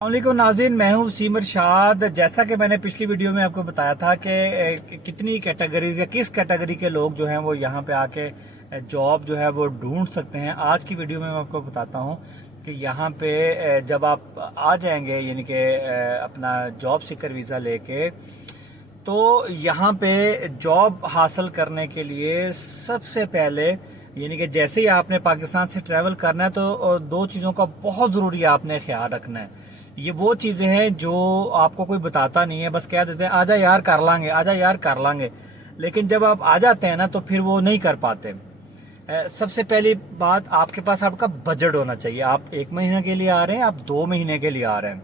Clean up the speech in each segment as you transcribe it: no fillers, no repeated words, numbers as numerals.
अस्सलामुअलैकुम नाज़रीन, मैं हूं वसीम इरशाद। जैसा कि मैंने पिछली वीडियो में आपको बताया था कि कितनी कैटेगरीज या किस कैटेगरी के लोग जो हैं वो यहाँ पे आके जॉब जो है वो ढूंढ सकते हैं। आज की वीडियो में मैं आपको बताता हूं कि यहाँ पे जब आप आ जाएंगे यानी कि अपना जॉब सीकर वीज़ा लेके, तो यहाँ पे जॉब हासिल करने के लिए सबसे पहले यानी कि जैसे ही आपने पाकिस्तान से ट्रैवल करना है तो दो चीज़ों का बहुत ज़रूरी आपने ख्याल रखना है। ये वो चीज़ें हैं जो आपको कोई बताता नहीं है, बस कह देते हैं आजा यार कर लांगे, आजा यार कर लांगे, लेकिन जब आप आ जाते हैं ना तो फिर वो नहीं कर पाते। सबसे पहली बात, आपके पास आपका बजट होना चाहिए। आप 1 महीने के लिए आ रहे हैं, आप 2 महीने के लिए आ रहे हैं,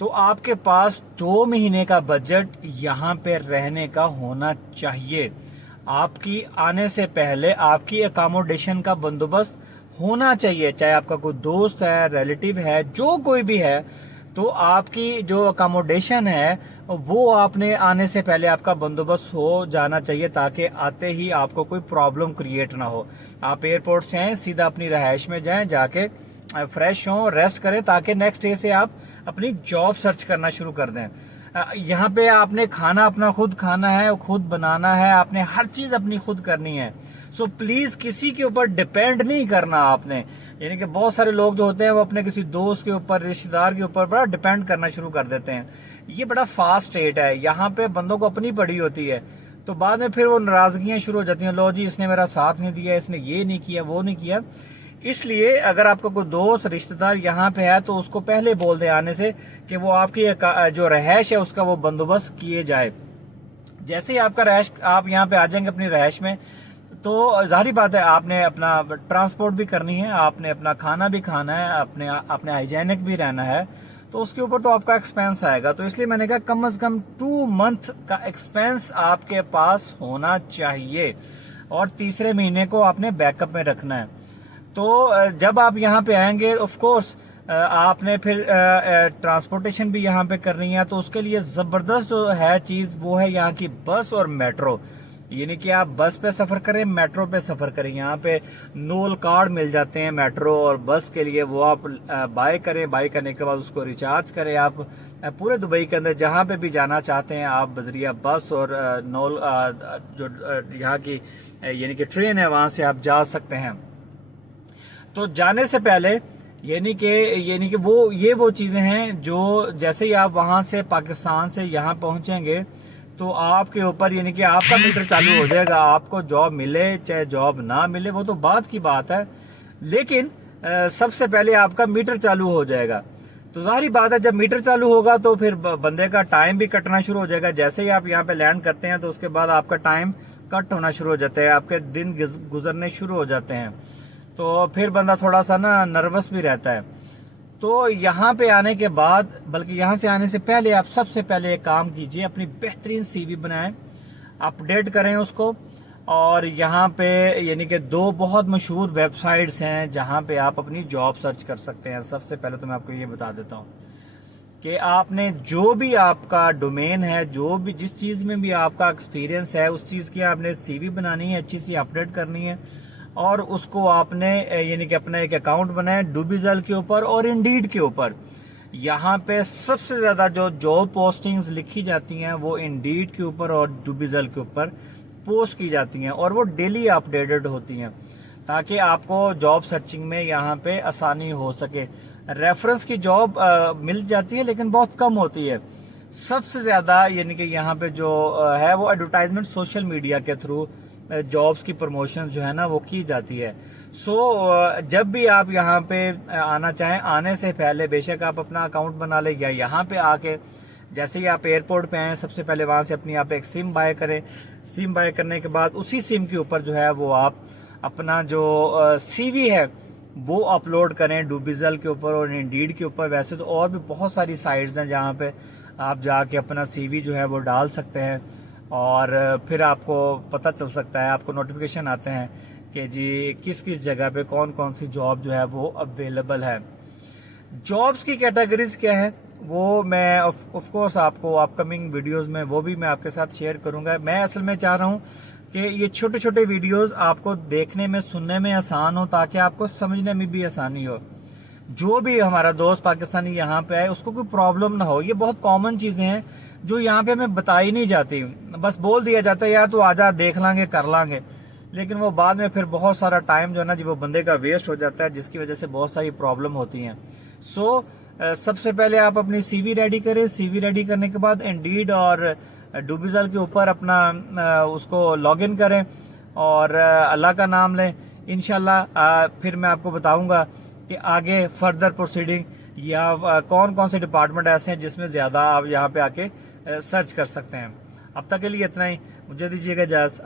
तो आपके पास 2 महीने का बजट यहाँ पे रहने का होना चाहिए। आपकी आने से पहले आपकी अकोमोडेशन का बंदोबस्त होना चाहिए, चाहे आपका कोई दोस्त है, रिलेटिव है, जो कोई भी है, तो आपकी जो अकोमोडेशन है वो आपने आने से पहले आपका बंदोबस्त हो जाना चाहिए, ताकि आते ही आपको कोई प्रॉब्लम क्रिएट ना हो। आप एयरपोर्ट से आए सीधा अपनी रहायश में जाएं, जाके फ्रेश हों, रेस्ट करें, ताकि नेक्स्ट डे से आप अपनी जॉब सर्च करना शुरू कर दें। यहाँ पे आपने खाना अपना खुद खाना है, खुद बनाना है, आपने हर चीज अपनी खुद करनी है। सो प्लीज किसी के ऊपर डिपेंड नहीं करना आपने। यानी कि बहुत सारे लोग जो होते हैं वो अपने किसी दोस्त के ऊपर, रिश्तेदार के ऊपर बड़ा डिपेंड करना शुरू कर देते हैं। ये बड़ा फास्ट स्टेट है, यहाँ पे बंदों को अपनी पड़ी होती है, तो बाद में फिर वो नाराजगियां शुरू हो जाती हैं। लो जी, इसने मेरा साथ नहीं दिया, इसने ये नहीं किया, वो नहीं किया। इसलिए अगर आपका कोई दोस्त रिश्तेदार यहाँ पे है तो उसको पहले बोल दे आने से कि वो आपकी जो रहायश है उसका वो बंदोबस्त किए जाए। जैसे ही आपका रहायश, आप यहाँ पे आ जाएंगे अपनी रहायश में, तो जाहिर बात है आपने अपना ट्रांसपोर्ट भी करनी है, आपने अपना खाना भी खाना है, अपने हाइजेनिक भी रहना है, तो उसके ऊपर तो आपका एक्सपेंस आएगा। तो इसलिए मैंने कहा कम से कम 2 मंथ का एक्सपेंस आपके पास होना चाहिए, और तीसरे महीने को आपने बैकअप में रखना है। तो जब आप यहाँ पे आएंगे, ऑफ कोर्स आपने फिर ट्रांसपोर्टेशन भी यहाँ पे करनी है, तो उसके लिए जबरदस्त जो है चीज वो है यहाँ की बस और मेट्रो। यानी कि आप बस पे सफर करें, मेट्रो पे सफर करें। यहाँ पे नोल कार्ड मिल जाते हैं मेट्रो और बस के लिए, वो आप बाय करें, बाय करने के बाद उसको रिचार्ज करें। आप पूरे दुबई के अंदर जहाँ पे भी जाना चाहते हैं आप बजरिया बस और नोल जो यहाँ की यानी कि ट्रेन है वहां से आप जा सकते हैं। तो जाने से पहले यानी कि वो चीजें हैं जो जैसे ही आप वहां से पाकिस्तान से यहाँ पहुंचेंगे तो आपके ऊपर यानी कि आपका मीटर चालू हो जाएगा। आपको जॉब मिले चाहे जॉब ना मिले वो तो बाद की बात है, लेकिन सबसे पहले आपका मीटर चालू हो जाएगा। तो जाहिर बात है जब मीटर चालू होगा तो फिर बंदे का टाइम भी कटना शुरू हो जाएगा। जैसे ही आप यहाँ पे लैंड करते हैं तो उसके बाद आपका टाइम कट होना शुरू हो जाता है, आपके दिन गुजरने शुरू हो जाते हैं, तो फिर बंदा थोड़ा सा ना नर्वस भी रहता है। तो यहाँ पे आने के बाद, बल्कि यहाँ से आने से पहले, आप सबसे पहले एक काम कीजिए, अपनी बेहतरीन सीवी बनाएं, अपडेट करें उसको। और यहाँ पे यानी कि 2 बहुत मशहूर वेबसाइट्स हैं जहाँ पे आप अपनी जॉब सर्च कर सकते हैं। सबसे पहले तो मैं आपको ये बता देता हूँ कि आपने जो भी आपका डोमेन है, जो भी जिस चीज़ में भी आपका एक्सपीरियंस है, उस चीज़ की आपने सीवी बनानी है, अच्छी सी अपडेट करनी है, और उसको आपने यानी कि अपना एक अकाउंट बनाए डूबीजल के ऊपर और इंडीड के ऊपर। यहाँ पे सबसे ज्यादा जो जॉब पोस्टिंग्स लिखी जाती हैं वो इंडीड के ऊपर और डूबीजल के ऊपर पोस्ट की जाती हैं, और वो डेली अपडेटेड होती हैं, ताकि आपको जॉब सर्चिंग में यहाँ पे आसानी हो सके। रेफरेंस की जॉब मिल जाती है लेकिन बहुत कम होती है। सबसे ज्यादा यानी कि यहाँ पे जो है वो एडवर्टाइजमेंट सोशल मीडिया के थ्रू जॉब्स की प्रमोशन जो है ना वो की जाती है। सो जब भी आप यहाँ पे आना चाहें, आने से पहले बेशक आप अपना अकाउंट बना लें, या यहाँ पे आके जैसे ही आप एयरपोर्ट पे आए सबसे पहले वहां से अपनी आप एक सिम बाय करें। सिम बाय करने के बाद उसी सिम के ऊपर जो है वो आप अपना जो सीवी है वो अपलोड करें डूबीजल के ऊपर और इंडीड के ऊपर। वैसे तो और भी बहुत सारी साइट्स हैं जहाँ पे आप जाके अपना सीवी जो है वो डाल सकते हैं, और फिर आपको पता चल सकता है, आपको नोटिफिकेशन आते हैं कि जी किस किस जगह पे कौन कौन सी जॉब जो है वो अवेलेबल है। जॉब्स की कैटेगरीज क्या है वो मैं ऑफ कोर्स आपको अपकमिंग वीडियोस में वो भी मैं आपके साथ शेयर करूंगा। मैं असल में चाह रहा हूँ कि ये छोटे छोटे वीडियोस आपको देखने में, सुनने में आसान हो, ताकि आपको समझने में भी आसानी हो। جو بھی ہمارا دوست پاکستانی یہاں پہ آئے اس کو کوئی پرابلم نہ ہو. یہ بہت کامن چیزیں ہیں جو یہاں پہ ہمیں بتائی نہیں جاتی. بس بول دیا جاتا ہے یار تو آجا دیکھ لیں گے کر لیں گے, لیکن وہ بعد میں پھر بہت سارا ٹائم جو ہے نا جی وہ بندے کا ویسٹ ہو جاتا ہے, جس کی وجہ سے بہت ساری پرابلم ہوتی ہیں. سو سب سے پہلے آپ اپنی سی وی ریڈی کریں. سی وی ریڈی کرنے کے بعد انڈیڈ اور ڈوبیزل کے اوپر اپنا اس کو لاگ ان کریں اور اللہ کا نام لیں. انشاءاللہ پھر میں آپ کو بتاؤں گا کہ آگے فردر پروسیڈنگ یا کون کون سے ڈپارٹمنٹ ایسے ہیں جس میں زیادہ آپ یہاں پہ آ کے سرچ کر سکتے ہیں. اب تک کے لیے اتنا ہی, مجھے دیجیے گا اجازت.